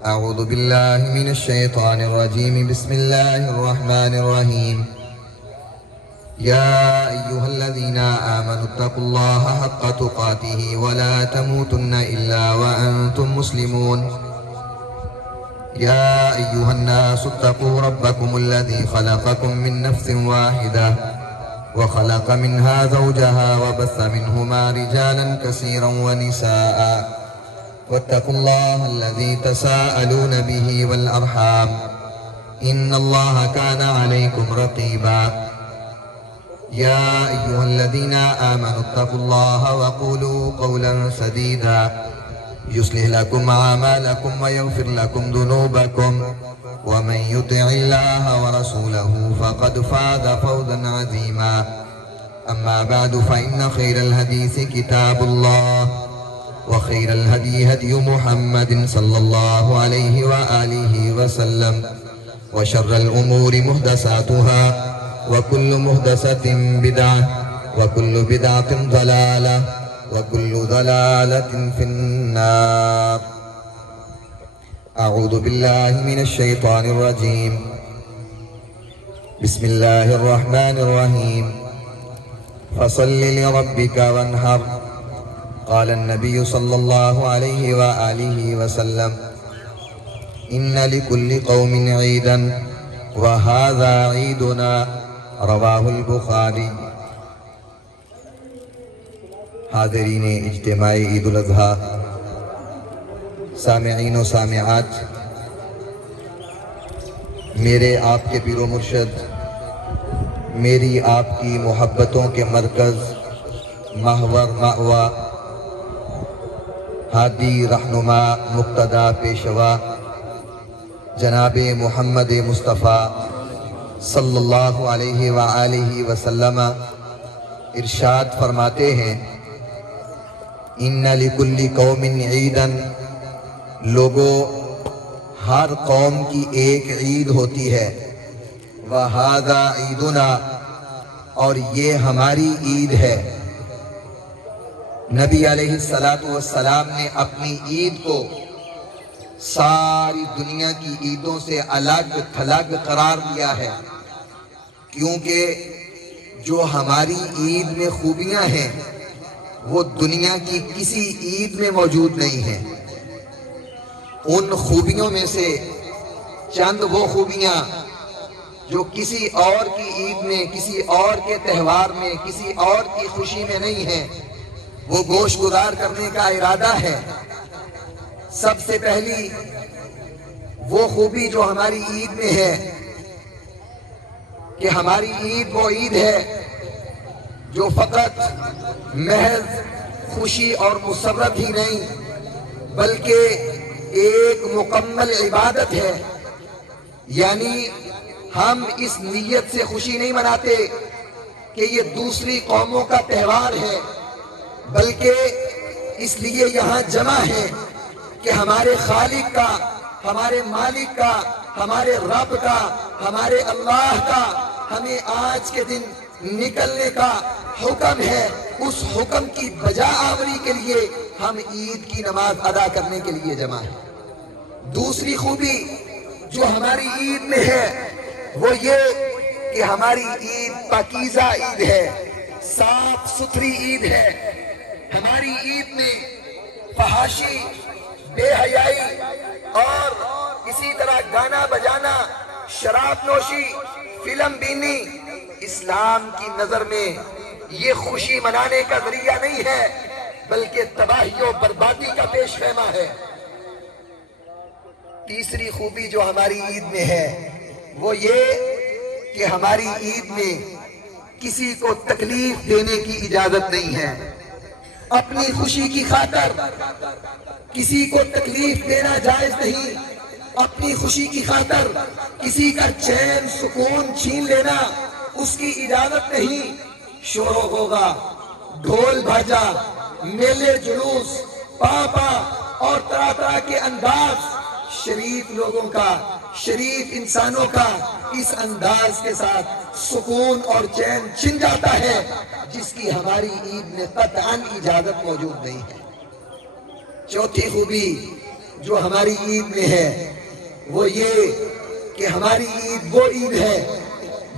أعوذ بالله من الشيطان الرجيم. بسم الله الرحمن الرحيم. يا أيها الذين آمنوا اتقوا الله حق تقاته ولا تموتن إلا وأنتم مسلمون. يا أيها الناس اتقوا ربكم الذي خلقكم من نفس واحدة وخلق منها زوجها وبث منهما رجالا كثيرا ونساء واتقوا الله الذي تساءلون به والأرحام إن الله كان عليكم رقيبا. يا أيها الذين آمنوا اتقوا الله وقولوا قولا سديدا يصلح لكم أعمالكم ويغفر لكم ذنوبكم ومن يطع الله ورسوله فقد فاز فوزا عظيما. أما بعد فإن خير الحديث كتاب الله وخير الهدي هدي محمد صلى الله عليه وآله وسلم وشر الأمور محدثاتها وكل محدثة بدعة وكل بدعة ضلالة وكل ضلالة في النار. أعوذ بالله من الشيطان الرجيم. بسم الله الرحمن الرحيم. فصل لربك وانحر. قال النبي صلى الله عليه وآله وسلم إن لكل قوم عيدا وهذا عيدنا. رواہ البخاری. حاضرین اجتماعی عید الاضحیٰ، سامعین و سامعات، میرے آپ کے پیر و مرشد، میری آپ کی محبتوں کے مرکز، محور مأویٰ، ہادی رہنما مقتدیٰ پیشوا جناب محمد مصطفیٰ صلی اللہ علیہ وآلہ وسلم ارشاد فرماتے ہیں ان لکل قوم عیدا. لوگوں، ہر قوم کی ایک عید ہوتی ہے. وہذا عیدنا، اور یہ ہماری عید ہے. نبی علیہ السلام نے اپنی عید کو ساری دنیا کی عیدوں سے الگ تھلگ قرار دیا ہے، کیونکہ جو ہماری عید میں خوبیاں ہیں وہ دنیا کی کسی عید میں موجود نہیں ہیں. ان خوبیوں میں سے چند وہ خوبیاں جو کسی اور کی عید میں، کسی اور کے تہوار میں، کسی اور کی خوشی میں نہیں ہیں، وہ گوشت گزار کرنے کا ارادہ ہے. سب سے پہلی وہ خوبی جو ہماری عید میں ہے کہ ہماری عید وہ عید ہے جو فقط محض خوشی اور مسرت ہی نہیں بلکہ ایک مکمل عبادت ہے. یعنی ہم اس نیت سے خوشی نہیں مناتے کہ یہ دوسری قوموں کا تہوار ہے، بلکہ اس لیے یہاں جمع ہے کہ ہمارے خالق کا، ہمارے مالک کا، ہمارے رب کا، ہمارے اللہ کا ہمیں آج کے دن نکلنے کا حکم ہے. اس حکم کی بجا آوری کے لیے ہم عید کی نماز ادا کرنے کے لیے جمع ہیں. دوسری خوبی جو ہماری عید میں ہے وہ یہ کہ ہماری عید پاکیزہ عید ہے، صاف ستھری عید ہے. ہماری عید میں فحاشی، بے حیائی اور اسی طرح گانا بجانا، شراب نوشی، فلم بینی اسلام کی نظر میں یہ خوشی منانے کا ذریعہ نہیں ہے بلکہ تباہی و بربادی کا پیش خیمہ ہے. تیسری خوبی جو ہماری عید میں ہے وہ یہ کہ ہماری عید میں کسی کو تکلیف دینے کی اجازت نہیں ہے. اپنی خوشی کی خاطر کسی کو تکلیف دینا جائز نہیں. اپنی خوشی کی خاطر کسی کا چین سکون چھین لینا اس کی اجازت نہیں. شور ہوگا، ڈھول بھاجا، میلے جلوس، پاپا اور طرح طرح کے انداز شریف لوگوں کا، شریف انسانوں کا اس انداز کے ساتھ سکون اور چین چھن جاتا ہے جس کی ہماری عید میں قطعاً اجازت موجود نہیں ہے. چوتھی خوبی جو ہماری عید میں ہے وہ یہ کہ ہماری عید وہ عید ہے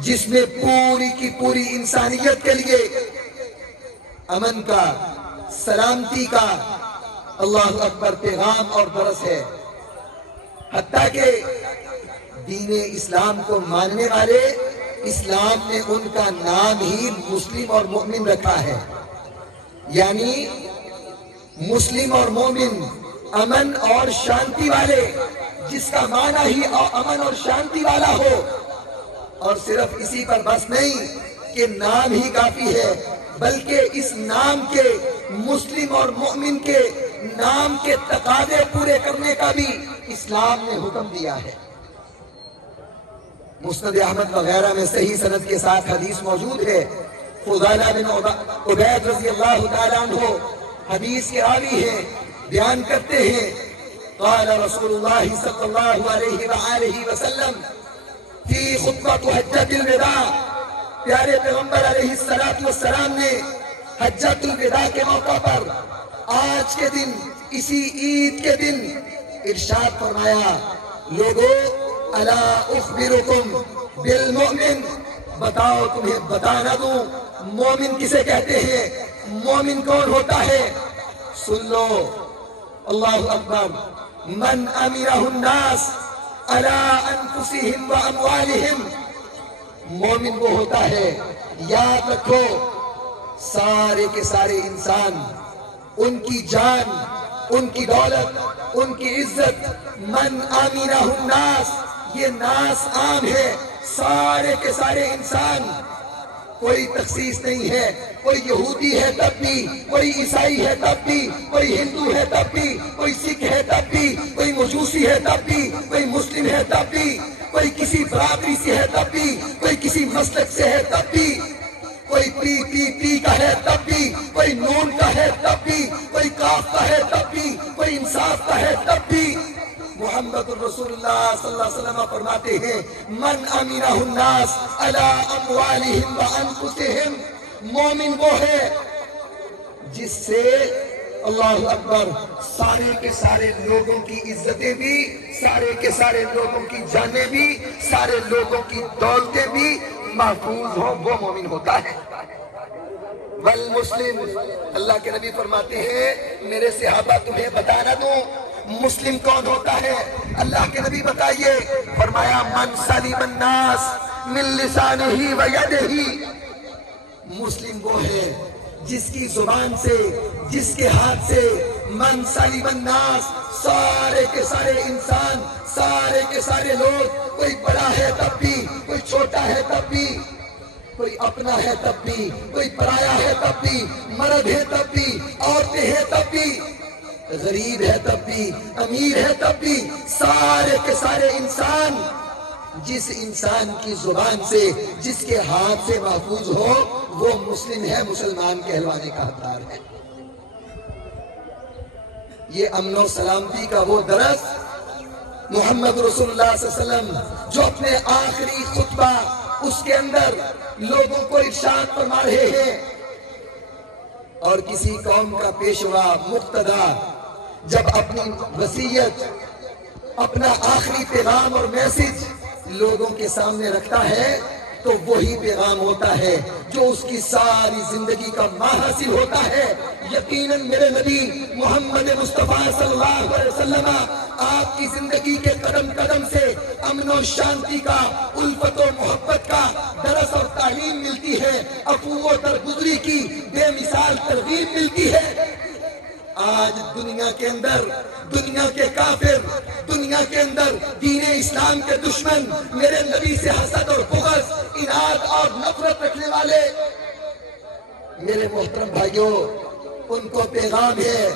جس میں پوری کی پوری انسانیت کے لیے امن کا، سلامتی کا اللہ اکبر پیغام اور درس ہے۔ حتیٰ کہ دین اسلام کو ماننے والے اسلام نے ان کا نام ہی مسلم اور مومن رکھا ہے، یعنی مسلم اور مومن، امن اور شانتی والے، جس کا معنی ہی امن اور شانتی والا ہو۔ اور صرف اسی پر بس نہیں کہ نام ہی کافی ہے، بلکہ اس نام کے، مسلم اور مومن کے نام کے تقاضے پورے کرنے کا بھی اسلام نے حکم دیا ہے۔ مسند احمد وغیرہ میں صحیح سند کے ساتھ حدیث موجود ہے۔ فضالہ بن عبید رضی اللہ تعالیٰ عنہ حدیث کے راوی ہیں، بیان کرتے ہیں قال رسول اللہ صلی اللہ علیہ وآلہ وسلم فی خطبۃ حجۃ الوداع، پیارے پیغمبر علیہ السلام نے حجۃ الوداع کے موقع پر آج کے دن، اسی عید کے دن ارشاد فرمایا، لوگو الا اخبرکم بالمؤمن، بتاؤ تمہیں بتا نہ دوں مومن کسے کہتے ہیں، مومن کون ہوتا ہے؟ سن لو، اللہ اکبر، من امرہ الناس علی انفسہم و اموالہم، مومن وہ ہوتا ہے، یاد رکھو، سارے کے سارے انسان، ان کی جان، ان کی دولت، ان کی عزت، من امرہ الناس، یہ ناس عام ہے، سارے کے سارے انسان، کوئی تخصیص نہیں ہے، کوئی یہودی ہے تب بھی، کوئی عیسائی ہے تب بھی، کوئی ہندو ہے تب بھی، کوئی سکھ ہے تب بھی، کوئی مجوسی ہے تب بھی، کوئی مسلم ہے تب بھی، کوئی کسی برادری سے ہے تب بھی، کوئی کسی مسلک سے ہے تب بھی، کوئی پی کا ہے تب بھی، کوئی نون کا ہے تب بھی، کوئی کاف کا ہے تب بھی، کوئی انصاف کا ہے تب بھی۔ محمد الرسول اللہ صلی اللہ علیہ وسلم فرماتے ہیں، من امرہ الناس علی اموالہم و انفسہم، مومن وہ ہے جس سے اللہ اکبر سارے کے سارے لوگوں کی عزتیں بھی، سارے کے سارے لوگوں کی جانیں بھی، سارے لوگوں کی دولتیں بھی محفوظ ہوں، وہ مومن ہوتا ہے۔ والمسلم، اللہ کے نبی فرماتے ہیں میرے صحابہ تمہیں بتا نہ دوں مسلم کون ہوتا ہے؟ اللہ کے نبی بتائیے، فرمایا من سلم الناس من لسانہ و یدہ، مسلم وہ ہے جس کی زبان سے، جس کے ہاتھ سے، من سلم الناس، سارے کے سارے انسان، سارے کے سارے لوگ، کوئی بڑا ہے تب بھی، کوئی چھوٹا ہے تب بھی، کوئی اپنا ہے تب بھی، کوئی پرایا ہے تب بھی، مرد ہے تب بھی، عورتیں ہیں تب بھی، غریب ہے تب بھی، امیر ہے تب بھی، سارے کے سارے انسان، جس انسان کی زبان سے، جس کے ہاتھ سے محفوظ ہو، وہ مسلم ہے، مسلمان کہلوانے کا حقدار ہے۔ یہ امن و سلامتی کا وہ درس محمد رسول اللہ صلی اللہ علیہ وسلم جو اپنے آخری خطبہ اس کے اندر لوگوں کو ارشاد فرما رہے ہیں، اور کسی قوم کا پیشوا، مقتدا جب اپنی وصیت، اپنا آخری پیغام اور میسج لوگوں کے سامنے رکھتا ہے تو وہی پیغام ہوتا ہے جو اس کی ساری زندگی کا ماحصل ہوتا ہے۔ یقیناً میرے نبی محمد مصطفیٰ صلی اللہ علیہ وسلم آپ کی زندگی کے قدم قدم سے امن و شانتی کا، الفت و محبت کا درس اور تعلیم ملتی ہے، عفو و درگزری کی بے مثال ترغیب ملتی ہے۔ آج دنیا کے اندر، دنیا کے کافر، دنیا کے اندر دین اسلام کے دشمن، میرے نبی سے حسد اور بغض، اناد اور نفرت رکھنے والے، میرے محترم بھائیوں، ان کو پیغام ہے،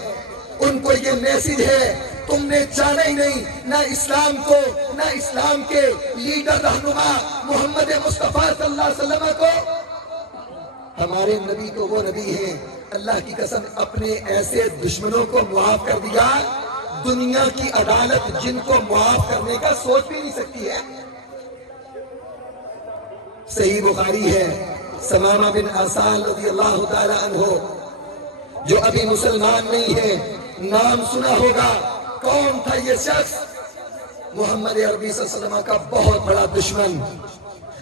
ان کو یہ میسج ہے، تم نے جانا ہی نہیں نہ اسلام کو، نہ اسلام کے لیڈر رہنما محمد مصطفیٰ صلی اللہ علیہ وسلم کو۔ ہمارے نبی تو وہ نبی ہیں، اللہ کی قسم اپنے ایسے دشمنوں کو معاف کر دیا، دنیا کی عدالت جن کو معاف کرنے کا سوچ بھی نہیں سکتی ہے۔ صحیح بخاری ہے، ثمامہ بن آسال رضی اللہ تعالی عنہ جو ابھی مسلمان نہیں ہے، نام سنا ہوگا، کون تھا یہ شخص؟ محمد عربی صلی اللہ علیہ وسلم کا بہت بڑا دشمن،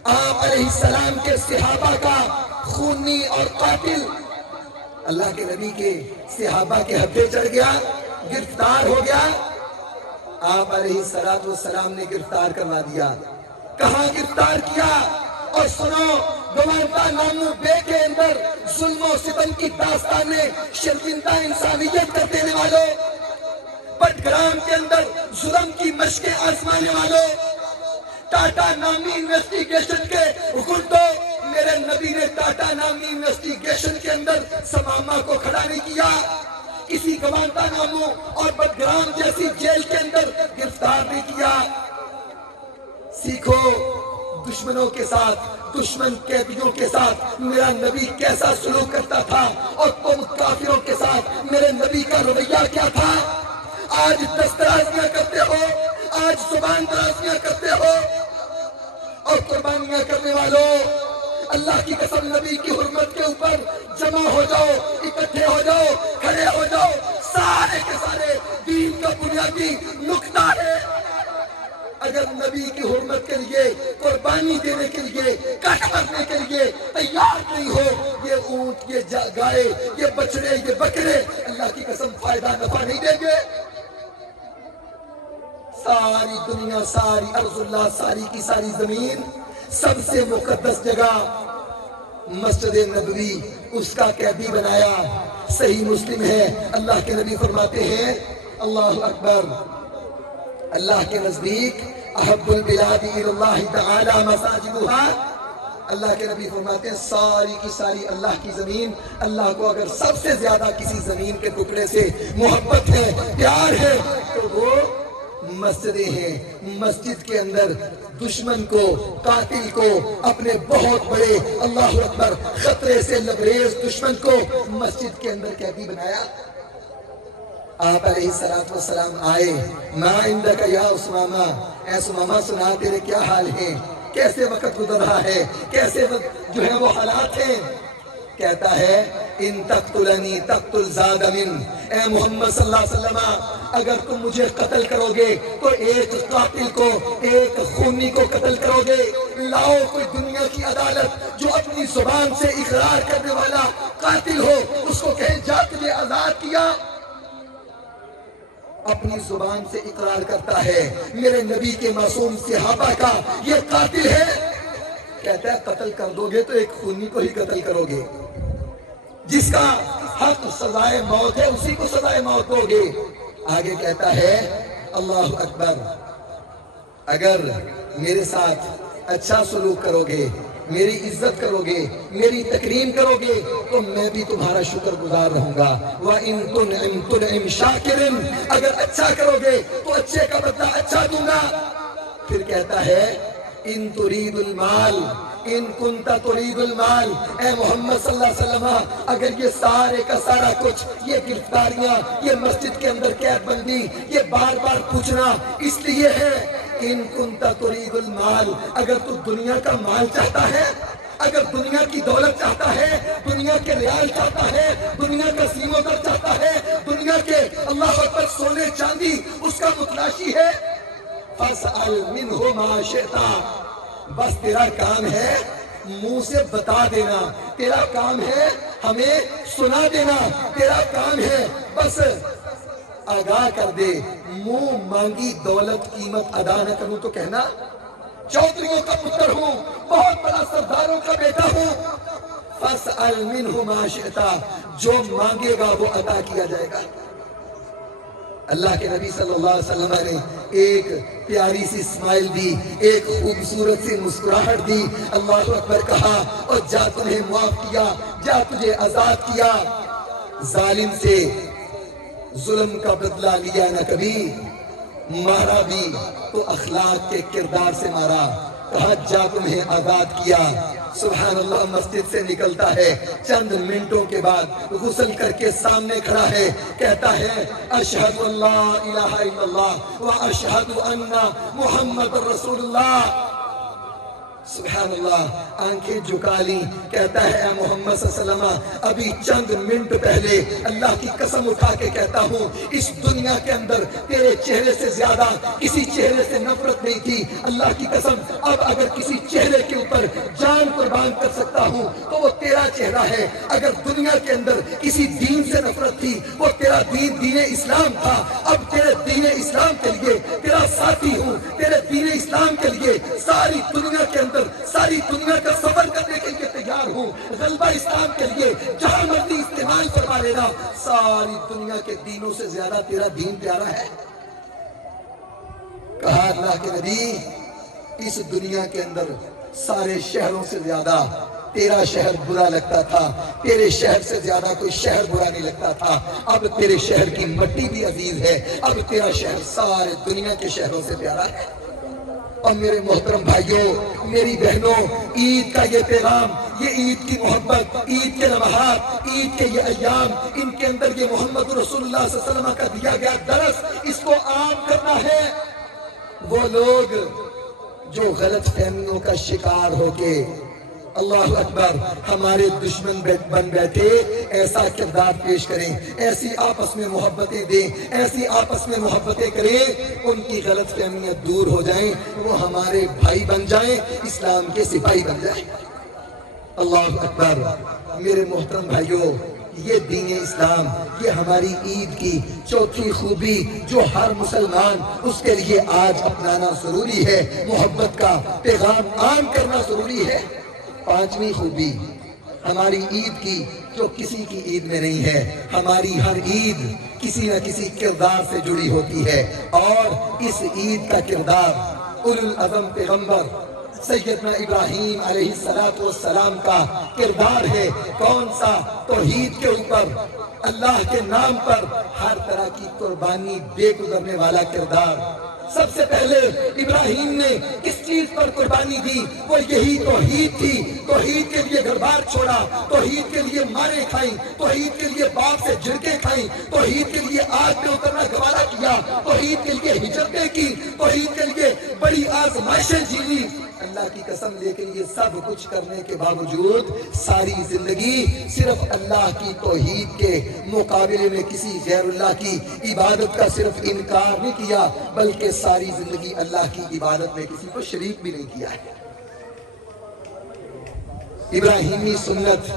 آپ علیہ السلام کے صحابہ کا خونی اور قاتل، اللہ کے نبی کے صحابہ کے ہتھے چڑھ گیا، گرفتار ہو گیا، آپ علیہ السلام نے گرفتار کروا دیا۔ کہاں گرفتار کیا؟ اور سنو، گوانتانامو بے کے اندر ظلم و ستم کی داستانیں شرمندہ انسانیت کر دینے والوں، پٹگرام کے اندر ظلم کی مشقیں آزمانے والوں، ٹاٹا نامی انویسٹیگیشن کے غلطوں، میرے نبی نے ٹاٹا نامی انویسٹیگیشن کے اندر سماما کو کھڑا نہیں کیا، کسی گوانتانامو اور پٹگرام جیسی جیل کے اندر گرفتار نہیں کیا۔ سیکھو دشمنوں کے ساتھ، دشمن قیدیوں کے ساتھ میرا نبی کیسا سلوک کرتا تھا، اور تم کافروں کے ساتھ میرے نبی کا رویہ کیا تھا۔ آج دسترازیاں کرتے ہو، آج زبان درازیاں کرتے ہو، اور قربانیاں کرنے والوں، اللہ کی قسم نبی کی حرمت کے اوپر جمع ہو جاؤ، اکٹھے ہو جاؤ، کھڑے ہو جاؤ۔ سارے کے سارے دین کا بنیادی نقطہ ہے، اگر نبی کی حرمت کے لیے قربانی دینے کے لیے، کٹ کرنے کے لیے تیار نہیں ہو، یہ اونٹ، یہ گائے، یہ بچڑے، یہ بکرے اللہ کی قسم فائدہ نفع نہیں دیں گے۔ ساری دنیا، ساری ارض اللہ، ساری کی ساری زمین، سب سے مقدس جگہ مسجد نبوی، اس کا قیدی بنایا۔ صحیح مسلم ہے، اللہ کے نبی فرماتے ہیں، اللہ اکبر، اللہ کے نزدیک احب البلاد الی اللہ تعالی مساجدها، اللہ کے نبی فرماتے ہیں ساری کی ساری اللہ کی زمین، اللہ کو اگر سب سے زیادہ کسی زمین کے ٹکڑے سے محبت ہے، پیار ہے، تو وہ مسجدیں ہیں۔ مسجد کے اندر دشمن کو، قاتل کو، اپنے بہت بڑے اللہ اکبر خطرے سے لبریز دشمن کو مسجد کے اندر قیدی بنایا۔ آپ علیہ السلام آئے، ما عندک یا اسمامہ، اے اسمامہ سنا تیرے کیا حال ہیں، کیسے وقت گزر رہا ہے، کیسے جو ہے وہ حالات ہیں۔ کہتا ہے ان تقتلنی تقتل زاد من، اے محمد صلی اللہ علیہ وسلم اگر تم مجھے قتل کرو گے تو ایک قاتل کو، ایک خونی کو قتل کرو گے، لاؤ کوئی دنیا کی عدالت جو اپنی زبان سے اقرار کرنے والا قاتل ہو، اس کو کہیں جا تجھے آزاد کیا۔ اپنی زبان سے اقرار کرتا ہے میرے نبی کے معصوم صحابہ کا یہ قاتل ہے، کہتا ہے قتل کر دو گے تو ایک خونی کو ہی قتل کرو گے، جس کا حق سزائے موت ہے اسی کو سزائے موت دو گے۔ آگے کہتا ہے اللہ اکبر، اگر میرے ساتھ اچھا سلوک کرو گے، میری عزت کرو گے، میری تکریم کرو گے تو میں بھی تمہارا شکر گزار رہوں گا۔ وَإِن تُنْعِمْ تُنْعِمْ شَاكِرٍ، اگر اچھا کرو گے تو اچھے کا بدلہ اچھا دوں گا۔ پھر کہتا ہے ان ترید المال، ان کنت ترید المال، اے محمد صلی اللہ علیہ وسلم اگر یہ سارے کا سارا کچھ، یہ گرفتاریاں، یہ مسجد کے اندر قید بندی، یہ بار بار پوچھنا اس لیے ہے، ان کنت ترید المال، اگر تو دنیا کا مال چاہتا ہے، اگر دنیا کی دولت چاہتا ہے، دنیا کے ریال چاہتا ہے، دنیا کا سیم و زر چاہتا ہے، دنیا کے اللہ اکبر سونے چاندی اس کا متلاشی ہے، فَاسْأَلْ مِنْهُ مَا شِئْتَ، بس تیرا کام ہے منہ سے بتا دینا، تیرا کام ہے ہمیں سنا دینا، تیرا کام ہے بس آگاہ کر دے۔ منہ مانگی دولت قیمت ادا نہ کروں تو کہنا چودھریوں کا پتر ہوں، بہت بڑا سرداروں کا بیٹا ہوں۔ فَاسْأَلْ مِنْهُ مَا شِئْتَ، جو مانگے گا وہ عطا کیا جائے گا۔ اللہ کے نبی صلی اللہ علیہ وسلم نے ایک پیاری سی اسمائل دی، ایک خوبصورت سی مسکراہٹ دی، اللہ اکبر کہا اور جا تمہیں معاف کیا، جا تجھے آزاد کیا۔ ظالم سے ظلم کا بدلہ لیا نہ کبھی، مارا بھی تو اخلاق کے کردار سے مارا، کہا جا تمہیں آزاد کیا۔ سبحان اللہ، مسجد سے نکلتا ہے، چند منٹوں کے بعد غسل کر کے سامنے کھڑا ہے، کہتا ہے اشہد ان لا الہ الا اللہ و اشہد ان محمد رسول اللہ۔ سبحان اللہ، آنکھیں جھکا لی، کہتا ہے اے محمد صلی اللہ علیہ وسلم ابھی چند منٹ پہلے اللہ کی قسم اٹھا کے کہتا ہوں اس دنیا کے اندر تیرے چہرے سے زیادہ کسی چہرے سے نفرت نہیں تھی، اللہ کی قسم اب اگر کسی چہرے کے اوپر جان قربان کر سکتا ہوں تو وہ تیرا چہرہ ہے۔ اگر دنیا کے اندر کسی دین سے نفرت تھی وہ تیرا دین دین اسلام تھا، اب تیرے دین اسلام کے لیے تیرا ساتھی ہوں، تیرے دین اسلام کے لیے ساری دنیا کے اندر ساری دنیا کا سفر کرنے کے لیے تیار ہوں، غلبہ اسلام کے لیے جہاں مرضی استعمال فرما لینا، ساری دنیا کے دینوں سے زیادہ تیرا دین پیارا ہے۔ کہا اللہ کے نبی اس دنیا کے اندر سارے شہروں سے زیادہ تیرا شہر برا لگتا تھا، تیرے شہر سے زیادہ کوئی شہر برا نہیں لگتا تھا، اب تیرے شہر کی مٹی بھی عزیز ہے، اب تیرا شہر سارے دنیا کے شہروں سے پیارا ہے۔ اور میرے محترم بھائیوں، میری بہنوں، عید کا یہ پیغام، یہ عید کی محبت، عید کے لمحات، عید کے یہ ایام، ان کے اندر یہ محمد رسول اللہ صلی اللہ علیہ وسلم کا دیا گیا درس، اس کو عام کرنا ہے۔ وہ لوگ جو غلط فہمیوں کا شکار ہو کے اللہ اکبر ہمارے دشمن بن بیٹھے، ایسا کردار پیش کریں، ایسی آپس میں محبتیں دیں، ایسی آپس میں محبتیں کریں، ان کی غلط فہمیاں دور ہو جائیں، وہ ہمارے بھائی بن جائیں، اسلام کے سپاہی بن جائیں۔ اللہ اکبر۔ میرے محترم بھائیوں، یہ دین اسلام، یہ ہماری عید کی چوتھی خوبی جو ہر مسلمان اس کے لیے آج اپنانا ضروری ہے، محبت کا پیغام عام کرنا ضروری ہے۔ پانچویں خوبی ہماری عید کی جو کسی کی عید میں نہیں ہے، ہماری ہر عید کسی نہ کسی کردار سے جڑی ہوتی ہے، اور اس عید کا کردار اولو العزم پیغمبر سیدنا ابراہیم علیہ السلام کا کردار ہے۔ کون سا؟ توحید کے اوپر، اللہ کے نام پر ہر طرح کی قربانی دے گزرنے والا کردار۔ سب سے پہلے ابراہیم نے کس چیز پر قربانی دی؟ وہ یہی توحید تھی۔ توحید کے لیے گھر بار چھوڑا، توحید کے لیے مارے کھائیں، توحید کے لیے باپ سے جھڑکیں کھائیں، توحید کے لیے آگ میں اترنا گوارا کیا، توحید کے لیے ہجرتیں کی، توحید کے لیے بڑی آزمائشیں جھیلی۔ اللہ کی قسم، لیکن یہ سب کچھ کرنے کے باوجود ساری زندگی صرف اللہ کی توحید کے مقابلے میں کسی غیر اللہ کی عبادت کا صرف انکار نہیں کیا، بلکہ ساری زندگی اللہ کی عبادت میں کسی کو شریک بھی نہیں کیا ہے۔ ابراہیمی سنت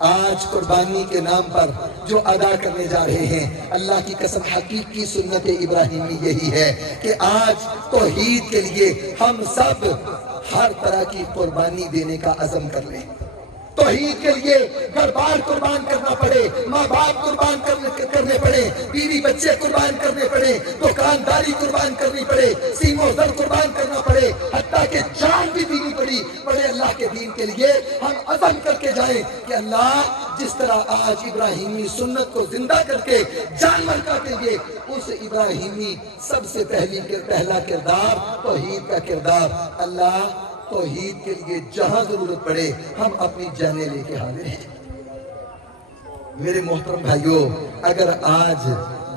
آج قربانی کے نام پر جو ادا کرنے جا رہے ہیں، اللہ کی قسم حقیقی سنت ابراہیمی یہی ہے کہ آج توحید کے لیے ہم سب ہر طرح کی قربانی دینے کا عزم کر لیں۔ توحید کے لیے گھر بار قربان کرنا پڑے، ماں باپ قربان کرنے پڑے، بیوی بچے قربان کرنے پڑے، دکانداری قربان کرنی پڑے، سیم و زر قربان کرنا پڑے، حتیٰ کہ جان بھی دینی پڑے اللہ کے دین کے لیے۔ ہم عزم کر کے جائیں کہ اللہ جس طرح آج ابراہیمی سنت کو زندہ کر کے جانور کاٹیں گے، اس ابراہیمی سب سے پہلا کردار توحید کا کردار۔ اللہ توحید کے لیے جہاں ضرورت پڑے ہم اپنی جانیں لے کے حاضر ہیں۔ میرے محترم بھائیوں، اگر آج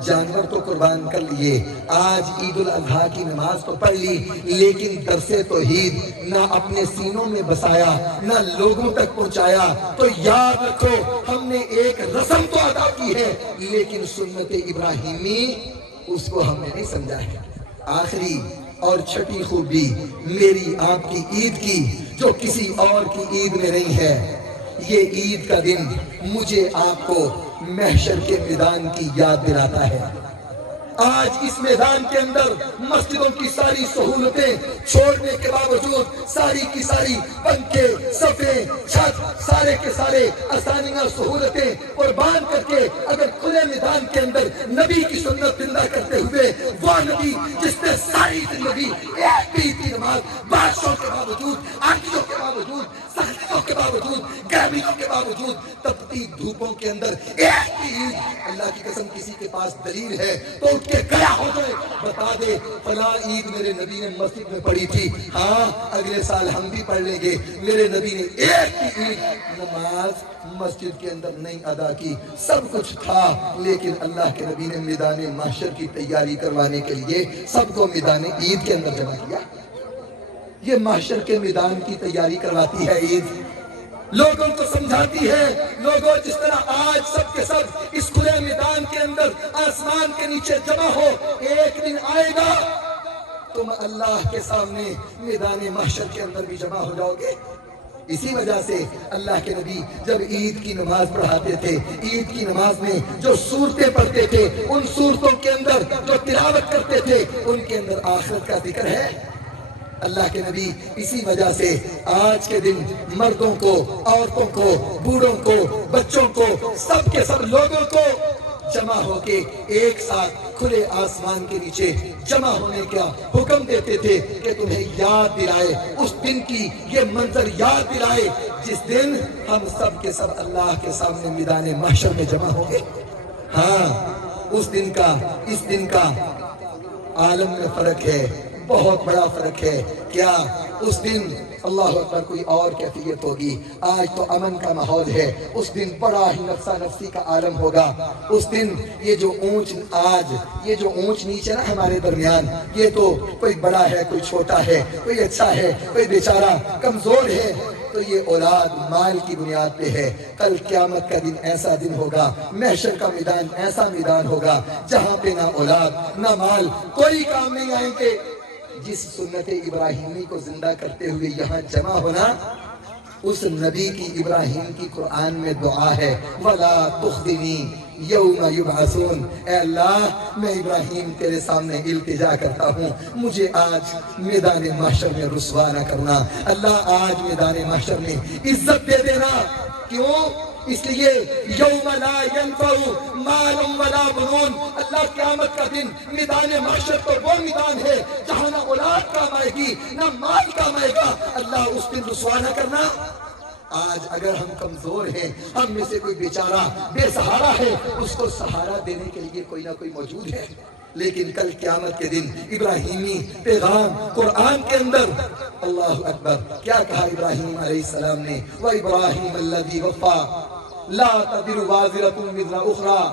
جانور تو قربان کر لیے، آج عید الاضحیٰ کی نماز تو پڑھ لی، لیکن درس توحید نہ اپنے سینوں میں بسایا، نہ لوگوں تک پہنچایا، تو یاد رکھو ہم نے ایک رسم تو ادا کی ہے، لیکن سنت ابراہیمی اس کو ہم نے نہیں سمجھا ہے۔ آخری اور چھٹی خوبی میری آپ کی عید کی جو کسی اور کی عید میں نہیں ہے، یہ عید کا دن مجھے آپ کو محشر کے میدان کی یاد دلاتا ہے۔ آج اس میدان کے اندر مسجدوں کی ساری سہولتیں چھوڑنے کے باوجود ساری کی ساری پنکھے، صفیں، چھت، سارے کے سارے آسانیاں، سہولتیں قربان کر کے اگر کھلے میدان کے اندر نبی کی سنت زندہ کرتے ہوئے، وہ نبی جس نے ساری زندگی ایک بھی کی نماز بارشوں کے باوجود، آندھیوں کے باوجود، سختیوں کے باوجود، گرمیوں کے باوجود، تپتی دھوپوں کے اندر ایک بھی عید، اللہ کی قسم کسی کے پاس دلیل ہے تو اٹھ کے کھڑا ہو جائے، بتا دے فلاں عید میرے نبی نے مسجد میں پڑھی تھی، ہاں اگلے سال ہم بھی پڑھ لیں گے۔ میرے نبی نے ایک ہی عید نماز مسجد کے اندر نہیں ادا کی، سب کچھ تھا، لیکن اللہ کے نبی نے میدان محشر کی تیاری کروانے کے لیے سب کو میدان عید کے اندر جمع کیا۔ یہ محشر کے میدان کی تیاری کرواتی ہے عید، لوگوں کو سمجھاتی ہے، لوگوں جس طرح آج سب کے سب اس کھلے میدان کے اندر آسمان کے نیچے جمع ہو، ایک دن آئے گا تم اللہ کے سامنے میدان محشر کے اندر بھی جمع ہو جاؤ گے۔ اسی وجہ سے اللہ کے نبی جب عید کی نماز پڑھاتے تھے، عید کی نماز میں جو سورتیں پڑھتے تھے، ان سورتوں کے اندر جو تلاوت کرتے تھے، ان کے اندر آخرت کا ذکر ہے۔ اللہ کے نبی اسی وجہ سے آج کے دن مردوں کو، عورتوں کو، بوڑھوں کو، بچوں کو، سب کے سب لوگوں کو جمع ہو کے ایک ساتھ کھلے آسمان کے نیچے جمع ہونے کا حکم دیتے تھے کہ تمہیں یاد دلائے اس دن کی، یہ منظر یاد دلائے جس دن ہم سب کے سب اللہ کے سامنے میدان محشر میں جمع ہوں گے۔ ہاں، اس دن کا، اس دن کا عالم میں فرق ہے، بہت بڑا فرق ہے۔ کیا اس دن اللہ اکبر کوئی اور کیفیت ہوگی؟ آج تو امن کا ماحول ہے، اس دن بڑا ہی نفسا نفسی کا عالم ہوگا۔ اس دن یہ جو اونچ نیچ ہے نا ہمارے درمیان، یہ تو کوئی بڑا ہے، کوئی چھوٹا ہے، کوئی اچھا ہے، کوئی بیچارہ کمزور ہے، تو یہ اولاد مال کی بنیاد پہ ہے۔ کل قیامت کا دن ایسا دن ہوگا، محشر کا میدان ایسا میدان ہوگا جہاں پہ نہ اولاد نہ مال کوئی کام نہیں آئیں گے۔ جس سنت ابراہیمی کو زندہ کرتے ہوئے یہاں جمع ہونا، اس نبی کی ابراہیم کی قرآن میں دعا ہے، وَلَا تُخْزِنِي یوم یبعثون۔ اے اللہ، میں ابراہیم تیرے سامنے التجا کرتا ہوں، مجھے آج میدان محشر میں رسوا نہ کرنا۔ اللہ آج میدان محشر میں عزت دے دینا۔ کیوں؟ اس لیے یوم لا ینفع مال ولا بنون، اللہ قیامت کا دن میدان محشر تو وہ میدان ہے جہاں نہ اولاد کام آئے گی نہ مال کام آئے گا۔ اللہ اس دن رسوا نہ کرنا۔ آج اگر ہم کمزور ہیں، ہم میں سے کوئی بیچارہ بے سہارا ہے، اس کو سہارا دینے کے لیے کوئی نہ کوئی موجود ہے، لیکن کل قیامت کے دن ابراہیمی پیغام قرآن کے اندر اللہ اکبر کیا کہا ابراہیم علیہ السلام نے؟ وَإِبْرَاهِيمَ الَّذِي وَفَّى لَا تَذِرُ وَازِرَةٌ وِزْرَ أُخْرَى۔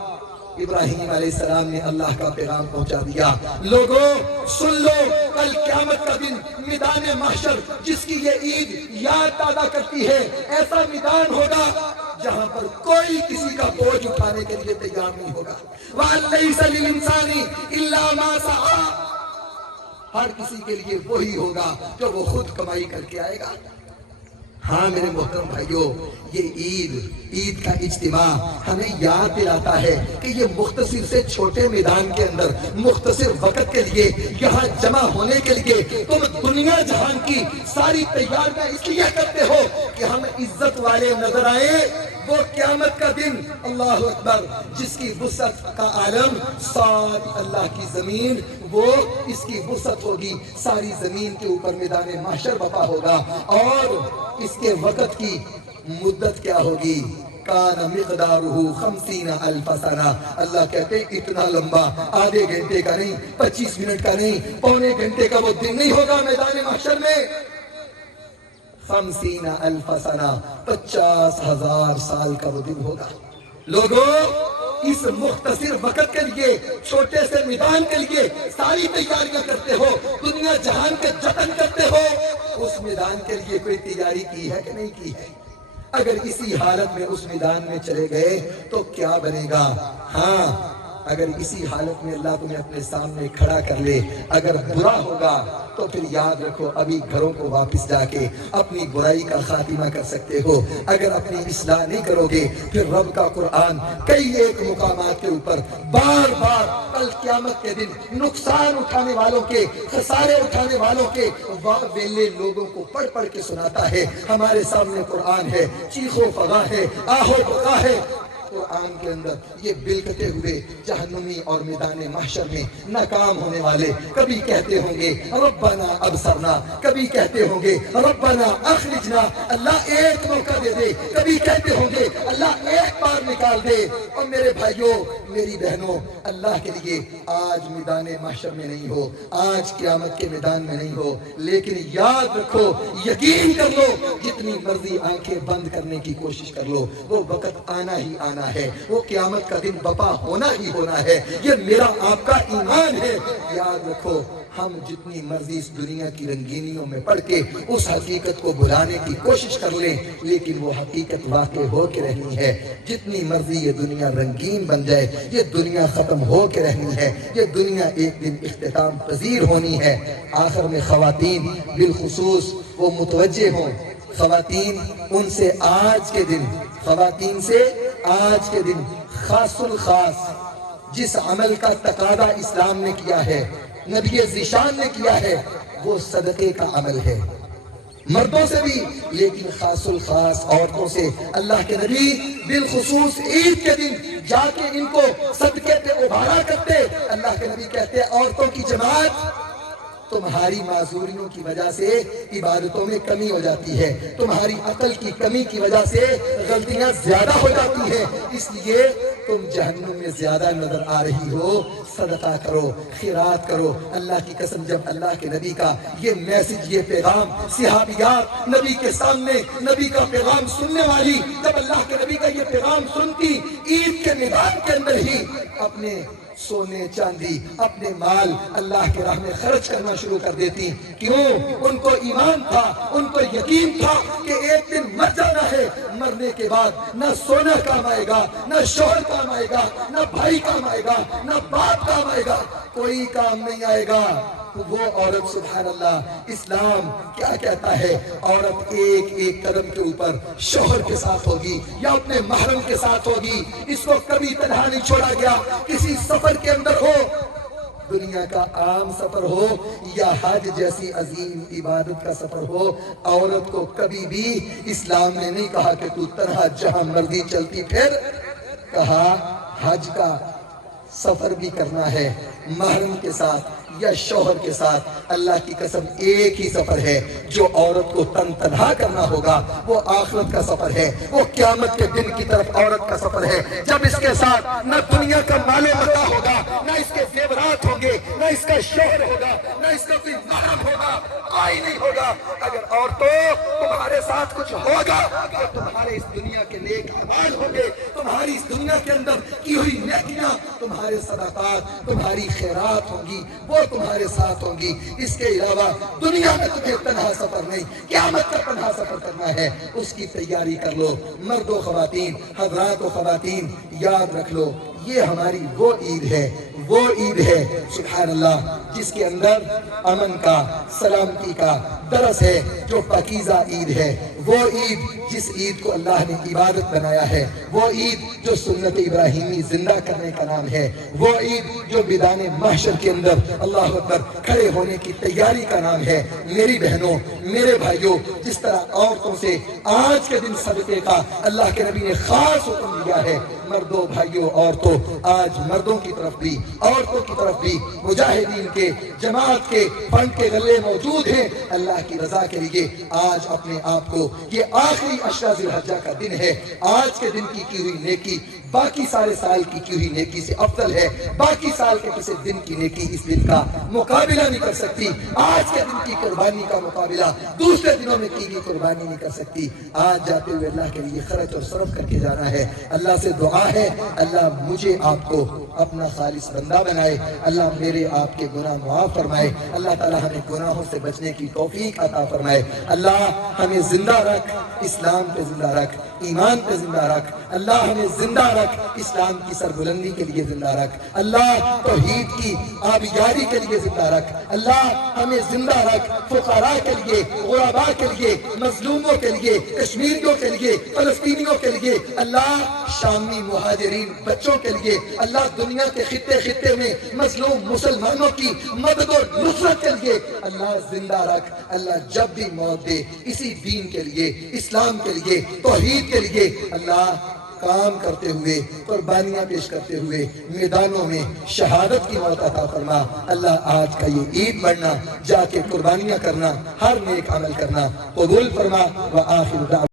ابراہیم علیہ السلام نے اللہ کا پیغام پہنچا دیا۔ لوگوں سن لو، کل قیامت کا دن میدان محشر جس کی یہ عید یاد تازہ کرتی ہے، ایسا میدان ہوگا جہاں پر کوئی کسی کا بوجھ اٹھانے کے لیے تیار نہیں ہوگا۔ وَأَن لَّيْسَ لِلْإِنسَانِ إِلَّا مَا سَعَىٰ۔ ہر کسی کے لیے وہی ہوگا جو وہ خود کمائی کر کے آئے گا۔ ہاں میرے محترم بھائیوں، یہ عید کا اجتماع ہمیں یاد دلاتا ہے کہ یہ مختصر سے چھوٹے میدان کے اندر مختصر وقت کے لیے یہاں جمع ہونے کے لیے تم دنیا جہان کی ساری تیاریاں اس لیے کرتے ہو کہ ہم عزت والے نظر آئے۔ وہ قیامت کا دن اللہ اکبر جس کی وسعت کا عالم ساری اللہ کی زمین، وہ اس کی وسعت ہوگی، ساری زمین کے اوپر میدان محشر بپا ہوگا، اور اس کے وقت کی مدت کیا ہوگی؟ کان مقدارہ 50,000 سنہ۔ اللہ کہتے ہیں اتنا لمبا، آدھے گھنٹے کا نہیں، 25 منٹ کا نہیں، پونے گھنٹے کا وہ دن نہیں ہوگا میدان محشر میں۔ 50,000 سنہ، 50,000 سال کا وہ دن ہوگا۔ لوگوں اس مختصر وقت کے لیے، چھوٹے سے میدان کے لیے ساری تیاریاں کرتے ہو، دنیا جہان کے جتن کرتے ہو، اس میدان کے لیے کوئی تیاری کی ہے کہ نہیں کی ہے؟ اگر اسی حالت میں اس میدان میں چلے گئے تو کیا بنے گا؟ ہاں، اگر اسی حالت میں اللہ تمہیں اپنے سامنے کھڑا کر لے، اگر برا ہوگا تو پھر یاد رکھو ابھی گھروں کو واپس جا کے اپنی برائی کا خاتمہ کر سکتے ہو۔ اگر اپنی اصلاح نہیں کرو گے پھر رب کا قرآن کئی ایک مقامات کے اوپر بار بار کل قیامت کے دن نقصان اٹھانے والوں کے، خسارے اٹھانے والوں کے ویلے لوگوں کو پڑھ پڑھ کے سناتا ہے۔ ہمارے سامنے قرآن ہے، چیخ و فغاں ہے، آہ و بکا ہے۔ قرآن کے اندر یہ بلکتے ہوئے جہنمی اور میدان محشر میں ناکام ہونے والے کبھی کہتے ہوں گے ربنا ابصرنا، کبھی کہتے ہوں گے ربنا اخرجنا، اللہ ایک موقع دے دے، کبھی کہتے ہوں گے اللہ ایک بار نکال دے۔ اور میرے بھائیوں، میری بہنوں، اللہ کے لیے آج میدان محشر میں نہیں ہو، آج قیامت کے میدان میں نہیں ہو، لیکن یاد رکھو، یقین کر لو، جتنی مرضی آنکھیں بند کرنے کی کوشش کر لو، وہ وقت آنا ہی آنا ہے، وہ قیامت کا دن بپا ہونا ہی ہونا ہے۔ یہ میرا آپ کا ایمان ہے۔ یاد رکھو ہم جتنی مرضی اس دنیا کی رنگینیوں میں پڑھ کے اس حقیقت کو بلانے کی کوشش کر لیں، لیکن وہ حقیقت واقع ہو کے رہنی ہے۔ جتنی مرضی یہ دنیا رنگین بن جائے، یہ دنیا ختم ہو کے رہنی ہے، یہ دنیا ایک دن اختتام پذیر ہونی ہے۔ آخر میں خواتین بالخصوص وہ متوجہ ہوں، خواتین ان سے آج کے دن، خواتین سے آج کے دن خاص الخاص جس عمل کا تقاضا اسلام نے کیا ہے، نبی ذیشان نے کیا ہے، وہ صدقے کا عمل ہے۔ مردوں سے بھی، لیکن خاص الخاص عورتوں سے اللہ کے نبی بالخصوص عید کے دن جا کے ان کو صدقے پہ ابھارا کرتے۔ اللہ کے نبی کہتے ہیں عورتوں کی جماعت، تمہاری معذوریوں کی وجہ سے عبادتوں میں کمی ہو جاتی ہے، تمہاری عقل کی کمی کی وجہ سے غلطیاں زیادہ ہو جاتی ہیں، اس لیے تم جہنم میں زیادہ نظر آ رہی ہو، صدقہ کرو، خیرات کرو۔ اللہ کی قسم جب اللہ کے نبی کا یہ میسج، یہ پیغام صحابیات نبی کے سامنے، نبی کا پیغام سننے والی جب اللہ کے نبی کا یہ پیغام سنتی، عید کے میدان کے اندر ہی اپنے سونے چاندی، اپنے مال اللہ کے راہ میں خرچ کرنا شروع کر دیتی۔ کیوں؟ ان کو ایمان تھا، ان کو یقین تھا کہ ایک دن مر جانا ہے، مرنے کے بعد نہ سونا کام آئے گا، نہ شوہر کام آئے گا، نہ بھائی کام آئے گا، نہ باپ کام آئے گا، کوئی کام نہیں آئے گا۔ وہ عورت، سبحان اللہ، اسلام کیا کہتا ہے؟ عورت ایک ایک قدم کے اوپر شوہر کے ساتھ ہوگی یا اپنے محرم کے ساتھ ہوگی، اس کو کبھی تنہا نہیں چھوڑا گیا۔ کسی سفر کے اندر ہو، دنیا کا عام سفر ہو یا حج جیسی عظیم عبادت کا سفر ہو، عورت کو کبھی بھی اسلام نے نہیں کہا کہ تو تنہا جہاں مرضی چلتی پھر۔ کہا حج کا سفر بھی کرنا ہے، محرم کے ساتھ یا شوہر کے ساتھ۔ اللہ کی قسم ایک ہی سفر ہے جو عورت کو تنہا کرنا ہوگا، وہ آخرت کا سفر ہے، وہ قیامت کے دن کی طرف عورت کا سفر ہے، جب اس کے ساتھ نہ دنیا کا مال و متاع ہوگا، نہ اس کے زیورات ہوں گے، نہ اس کا شوہر ہوگا، نہ اس کا کوئی محرم ہوگا، کوئی نہیں ہوگا۔ اگر عورتوں تمہارے ساتھ کچھ ہوگا تو تمہارے اس دنیا کے نیک اعمال ہوں گے، تمہاری اس دنیا کے اندر کی ہوئی نیکیاں، تمہارے صدقات، تمہاری خیرات ہوں گی، وہ تمہارے ساتھ ہوں گی۔ اس کے علاوہ دنیا میں تمہیں تنہا سفر نہیں، قیامت کا تنہا سفر کرنا ہے، اس کی تیاری کر لو۔ مرد و خواتین، حضرات و خواتین، یاد رکھ لو، یہ ہماری وہ عید ہے، وہ عید ہے سبحان اللہ جس کے اندر امن کا، سلامتی کا درس ہے، جو پاکیزہ عید ہے، وہ عید جس عید کو اللہ نے عبادت بنایا ہے، وہ عید جو سنت ابراہیمی زندہ کرنے کا نام ہے، وہ عید جو میدان محشر کے اندر اللہ اکبر کھڑے ہونے کی تیاری کا نام ہے۔ میری بہنوں، میرے بھائیوں، جس طرح عورتوں سے آج کے دن صدقے کا اللہ کے نبی نے خاص حکم دیا ہے، مردوں، بھائیوں، عورتوں، آج مردوں کی طرف بھی، عورتوں کی طرف بھی مجاہدین کے، جماعت کے فنڈ کے غلے موجود ہیں۔ اللہ کی رضا کے لیے آج اپنے آپ کو، یہ آخری عشرہ ذی الحجہ کا دن ہے، آج کے دن کی ہوئی نیکی باقی سارے سال کی ہوئی نیکی سے افضل ہے۔ باقی سال کے کسی دن کی نیکی اس دن کا مقابلہ نہیں کر سکتی، آج کے دن کی قربانی کا مقابلہ دوسرے دنوں میں کی گئی قربانی نہیں کر سکتی۔ آج جاتے ہوئے اللہ کے لیے خرچ اور صرف کر کے جانا ہے۔ اللہ سے دعا ہے اللہ مجھے آپ کو اپنا خالص بندہ بنائے، اللہ میرے آپ کے گناہ معاف فرمائے، اللہ تعالی ہمیں گناہوں سے بچنے کی توفیق عطا فرمائے۔ اللہ ہمیں زندہ رکھ، اسلام پہ زندہ رکھ، ایمان پہ زندہ رکھ، اللہ ہمیں زندہ رکھ، اسلام کی سربلندی کے لیے زندہ رکھ، اللہ توحید کی آبیاری کے لیے زندہ رکھ، اللہ ہمیں زندہ رکھ فقراء کے لیے، غرباء کے لیے، مظلوموں کے لیے، کشمیریوں کے لیے، فلسطینیوں کے لیے، اللہ شامی مہاجرین بچوں کے لیے، اللہ دنیا کے خطے خطے میں مظلوم مسلمانوں کی مدد اور نصرت کے لیے اللہ زندہ رکھ۔ اللہ جب بھی موت دے اسی دین کے لیے، اسلام کے لیے، توحید کے لیے اللہ کام کرتے ہوئے، قربانیاں پیش کرتے ہوئے میدانوں میں شہادت کی موت عطا فرما۔ اللہ آج کا یہ عید بڑھنا، جا کے قربانیاں کرنا، ہر نیک عمل کرنا قبول فرما۔ وآخر دعوانا